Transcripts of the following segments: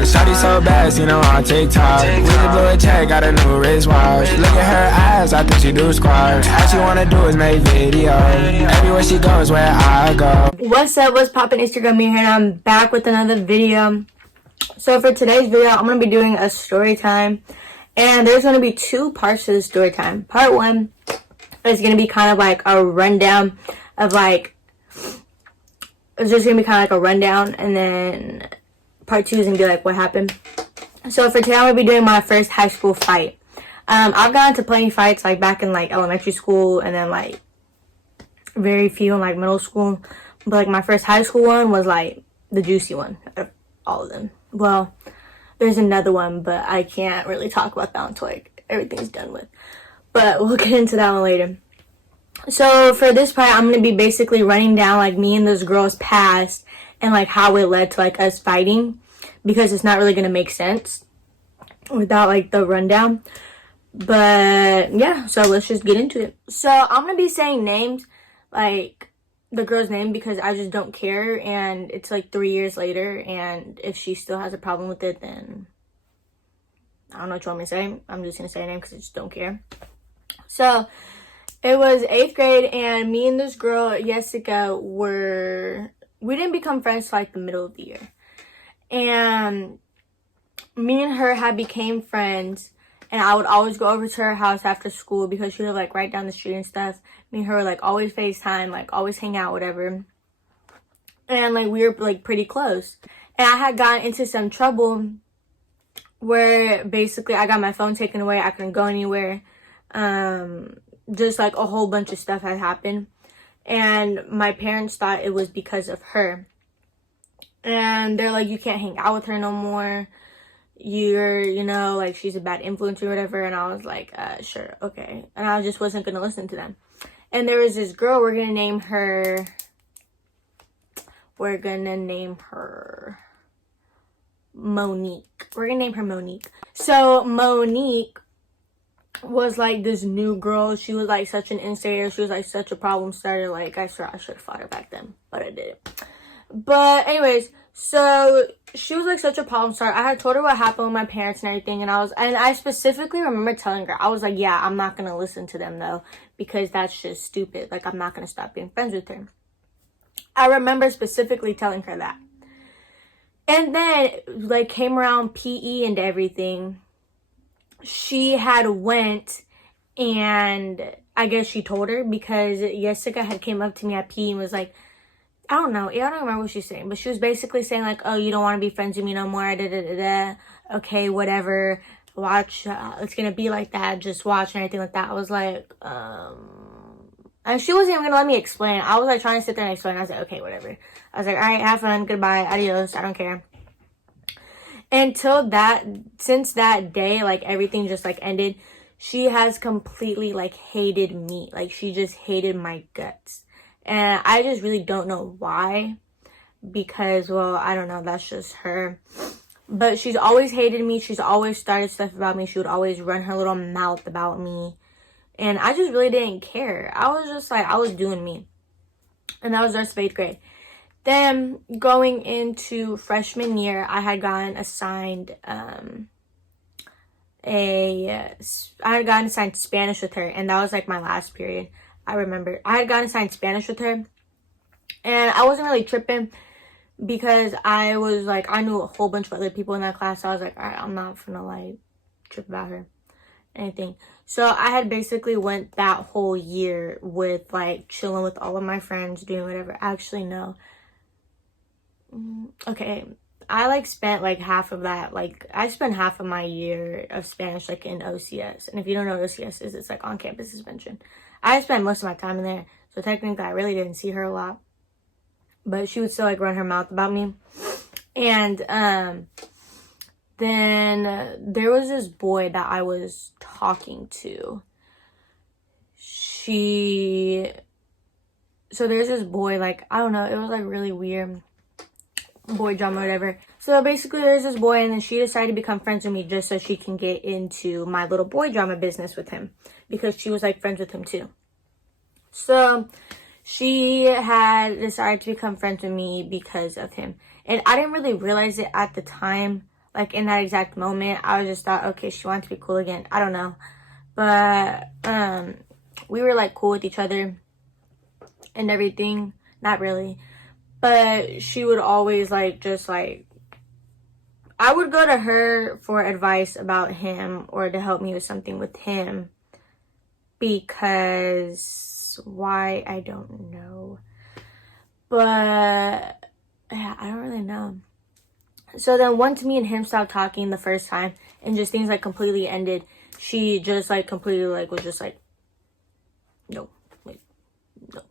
watch. Shawty so bad, you know on TikTok. We just blew a check, got a new wristwatch. Look at her eyes, I think she do squats. All she wanna do is make videos. Everywhere she goes, where I go. What's up, what's poppin', Instagram, me here, and I'm back with another video. So for today's video, I'm gonna be doing a story time, and there's gonna be two parts to the story time. Part one is gonna be kind of like a rundown of like, it's just gonna be kind of like a rundown, and then part two is gonna be like what happened. So for today, I'm gonna be doing my first high school fight. I've gotten into plenty fights like back in like elementary school, and then like very few in like middle school. But like my first high school one was like the juicy one of all of them. Well, there's another one, but I can't really talk about that until like everything's done with. But we'll get into that one later. So for this part, I'm gonna be basically running down like me and this girl's past and like how it led to like us fighting, because it's not really gonna make sense without like the rundown. But yeah, so let's just get into it. So I'm gonna be saying names, like the girl's name, because I just don't care, and it's like 3 years later, and if she still has a problem with it, then I don't know what you want me to say. I'm just gonna say her name because I just don't care. So it was 8th grade, and me and this girl Jessica we didn't become friends till like the middle of the year, and me and her had became friends. And I would always go over to her house after school because she lived like right down the street and stuff. Me and her were like always FaceTime, like always hang out, whatever. And like we were like pretty close. And I had gotten into some trouble where basically I got my phone taken away. I couldn't go anywhere. Just like a whole bunch of stuff had happened. And my parents thought it was because of her. And they're like, you can't hang out with her no more. You know, like she's a bad influence or whatever. And I was like, sure, okay. And I just wasn't gonna listen to them. And there was this girl, we're gonna name her Monique. We're gonna name her Monique. So Monique was like this new girl. She was like such an instigator. She was like such a problem starter. Like I swear I should have fought her back then, but I didn't. But anyways, so she was like such a problem starter. I had told her what happened with my parents and everything, and I specifically remember telling her, I was like, yeah, I'm not gonna listen to them though, because that's just stupid. Like I'm not gonna stop being friends with her. I remember specifically telling her that. And then like came around PE and everything, she had went, and I guess she told her, because Jessica had came up to me at PE and was like, I don't know. I don't remember what she's saying, but she was basically saying like, oh, you don't want to be friends with me no more. Da, da, da, da. Okay, whatever. Watch. It's going to be like that. Just watch and everything like that. I was like, and she wasn't even going to let me explain. I was like trying to sit there and explain. I was like, okay, whatever. I was like, all right, have fun. Goodbye. Adios. I don't care. Since that day, like everything just like ended. She has completely like hated me. Like she just hated my guts. And I just really don't know why, because, well, I don't know, that's just her. But she's always hated me. She's always started stuff about me. She would always run her little mouth about me. And I just really didn't care. I was just like, I was doing me. And that was the rest of 8th grade. Then going into freshman year, I had gotten assigned Spanish with her. And that was like my last period. I remember I had gotten assigned Spanish with her, and I wasn't really tripping because I was like, I knew a whole bunch of other people in that class. So I was like, all right, I'm not gonna like trip about her, anything. So I had basically went that whole year with like chilling with all of my friends, doing whatever. Actually, no. Okay. I like spent like half of that, like I spent half of my year of Spanish like in OCS. And if you don't know what OCS is, it's like on campus suspension. I spent most of my time in there, so technically I really didn't see her a lot. But she would still like run her mouth about me. And then there was this boy that I was talking to. So there's this boy, like, I don't know, it was like really weird. Boy drama, whatever. So basically there's this boy, and then she decided to become friends with me just so she can get into my little boy drama business with him, because she was like friends with him too. So she had decided to become friends with me because of him, and I didn't really realize it at the time like in that exact moment. I just thought, okay, she wanted to be cool again. I don't know. But we were like cool with each other and everything. Not really. But she would always like just like, I would go to her for advice about him or to help me with something with him. Because why, I don't know. But yeah, I don't really know. So then once me and him stopped talking the first time and just things like completely ended, she just like completely like was just like, no, like, no,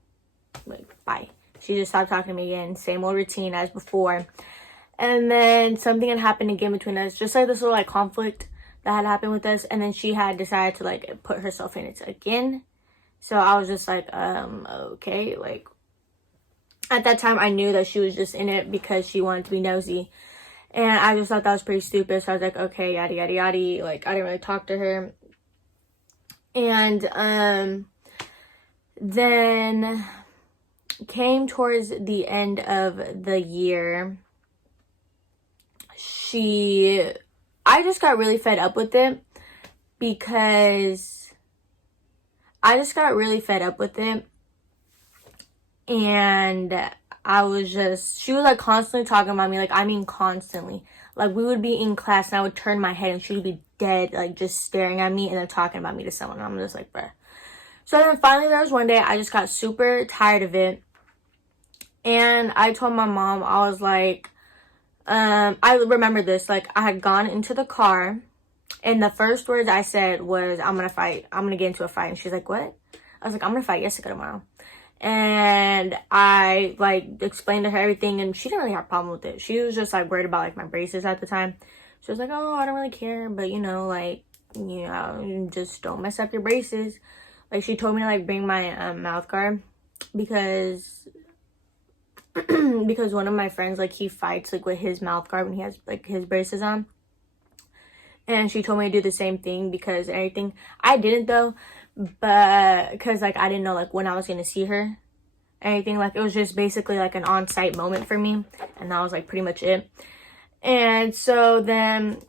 like, bye. She just stopped talking to me again. Same old routine as before. And then something had happened again between us, just like this little like conflict that had happened with us. And then she had decided to like put herself in it again. So I was just like, okay. Like at that time I knew that she was just in it because she wanted to be nosy. And I just thought that was pretty stupid. So I was like, okay, yada, yada, yada. Like I didn't really talk to her. And then came towards the end of the year, I just got really fed up with it because and she was like constantly talking about me, like I mean constantly. Like we would be in class and I would turn my head and she would be dead, like just staring at me and then talking about me to someone. I'm just like, bruh. So then finally there was one day I just got super tired of it. And I told my mom, I was like, I remember this, like I had gone into the car and the first words I said was, I'm gonna get into a fight. And she's like, what? I was like, I'm gonna fight Jessica tomorrow. And I like explained to her everything and she didn't really have a problem with it. She was just like worried about like my braces at the time. She was like, oh, I don't really care, but you know, like, you know, just don't mess up your braces. Like she told me to like bring my mouth guard because one of my friends, like he fights like with his mouth guard when he has like his braces on. And she told me to do the same thing because everything. I didn't though, but because like I didn't know like when I was gonna see her, anything. Like it was just basically like an on-site moment for me, and that was like pretty much it. And so then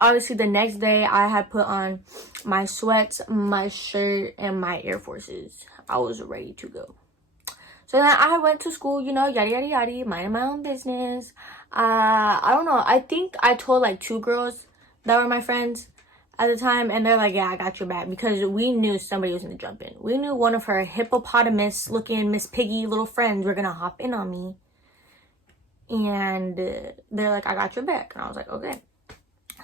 obviously the next day I had put on my sweats, my shirt, and my Air Forces. I was ready to go. So then I went to school, you know, yada yada yada, minding my own business. I don't know, I think I told like 2 girls that were my friends at the time, and they're like, yeah, I got your back, because we knew somebody was gonna jump in. We knew one of her hippopotamus looking Miss Piggy little friends were gonna hop in on me, and they're like, I got your back. And I was like, okay.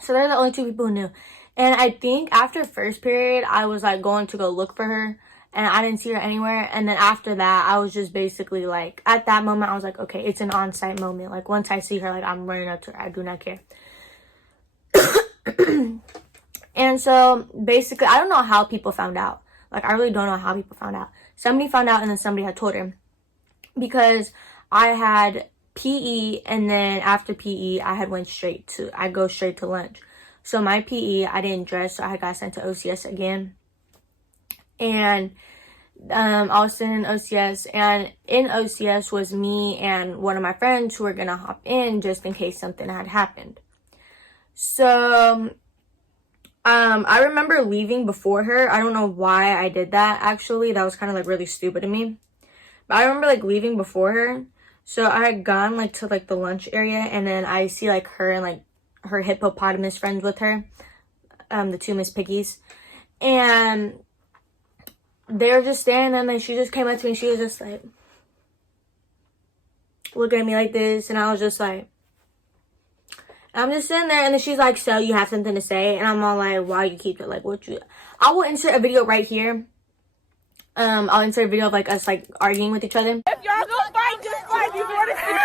So they're the only 2 people who knew. And I think after first period I was like going to go look for her and I didn't see her anywhere. And then after that I was just basically like, at that moment I was like, okay, it's an on-site moment. Like once I see her, like I'm running up to her. I do not care. And so basically, I don't know how people found out. Like I really don't know how people found out. Somebody found out and then somebody had told her, because I had PE, and then after PE I had go straight to lunch. So my PE, I didn't dress, so I got sent to OCS again. And I was sitting in OCS, and in OCS was me and one of my friends who were gonna hop in just in case something had happened. So I remember leaving before her. I don't know why I did that, actually. That was kind of like really stupid of me. But I remember like leaving before her. So I had gone like to like the lunch area, and then I see like her and like her hippopotamus friends with her, the 2 Miss Piggies, and they were just standing there, and then she just came up to me and she was just like looking at me like this, and I was just like, I'm just sitting there, and then she's like, so you have something to say? And I'm all like, why you keep it, like what you, I will insert a video right here. I'll insert a video of like us like arguing with each other. If y'all gonna fight, just fight before the security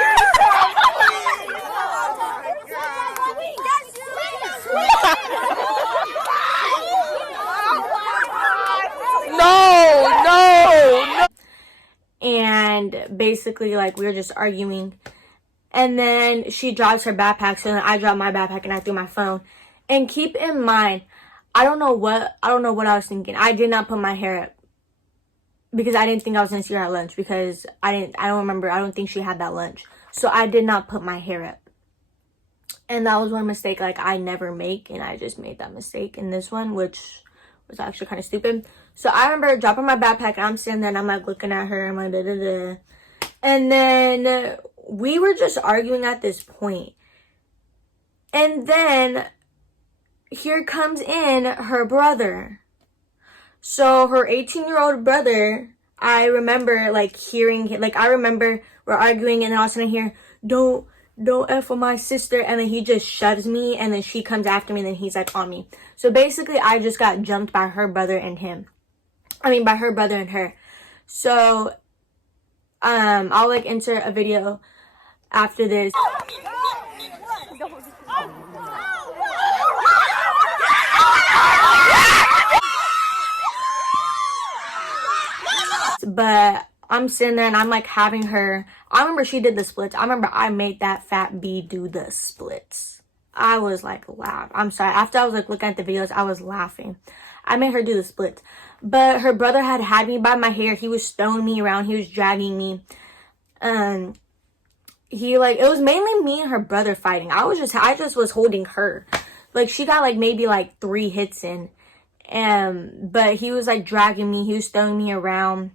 No. And basically like we were just arguing, and then she drops her backpack, so then I dropped my backpack and I threw my phone. And keep in mind, I don't know what I was thinking. I did not put my hair up because I didn't think I was gonna see her at lunch, because I don't remember. I don't think she had that lunch, so I did not put my hair up. And that was one mistake like I never make, and I just made that mistake in this one, which was actually kind of stupid. So I remember dropping my backpack, and I'm sitting there, and I'm like looking at her, I'm like da da da. And then we were just arguing at this point. And then here comes in her brother. So her 18-year-old brother, I remember like hearing, like I remember we're arguing, and then all of a sudden I hear, don't F with my sister, and then he just shoves me, and then she comes after me, and then he's like on me. So basically I just got jumped by her brother and him. By her brother and her. So I'll like insert a video after this. But I'm sitting there and I'm like having her. I remember she did the splits. I remember I made that fat bee do the splits. I was like laugh. I'm sorry. After I was like looking at the videos, I was laughing. I made her do the splits. But her brother had me by my hair. He was throwing me around. He was dragging me. He like, it was mainly me and her brother fighting. I just was holding her. Like she got like maybe like 3 hits in. But he was like dragging me. He was throwing me around.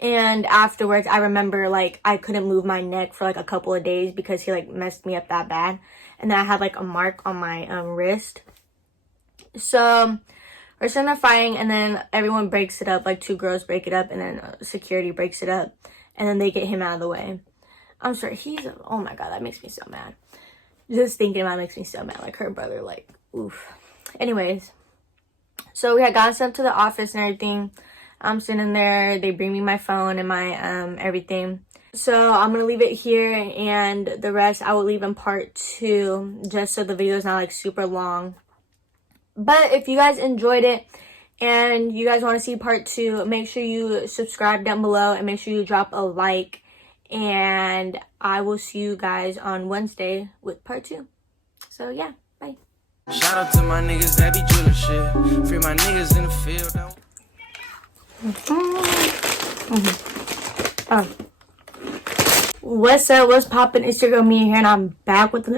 And afterwards, I remember, like, I couldn't move my neck for, like, a couple of days because he, like, messed me up that bad. And then I had, like, a mark on my wrist. So, we're sitting there fighting, and then everyone breaks it up. Like, 2 girls break it up, and then security breaks it up. And then they get him out of the way. I'm sorry, oh, my God, that makes me so mad. Just thinking about it makes me so mad. Like, her brother, like, oof. Anyways, so we had gotten sent to the office and everything. I'm sitting there, they bring me my phone and my everything. So I'm gonna leave it here, and the rest I will leave in part 2, just so the video is not like super long. But if you guys enjoyed it and you guys want to see part 2, make sure you subscribe down below and make sure you drop a like, and I will see you guys on Wednesday with part 2. So yeah, bye. Shout out to my niggas that be drilling shit. Free my niggas in the field. What's up? What's poppin'? Instagram me here, and I'm back with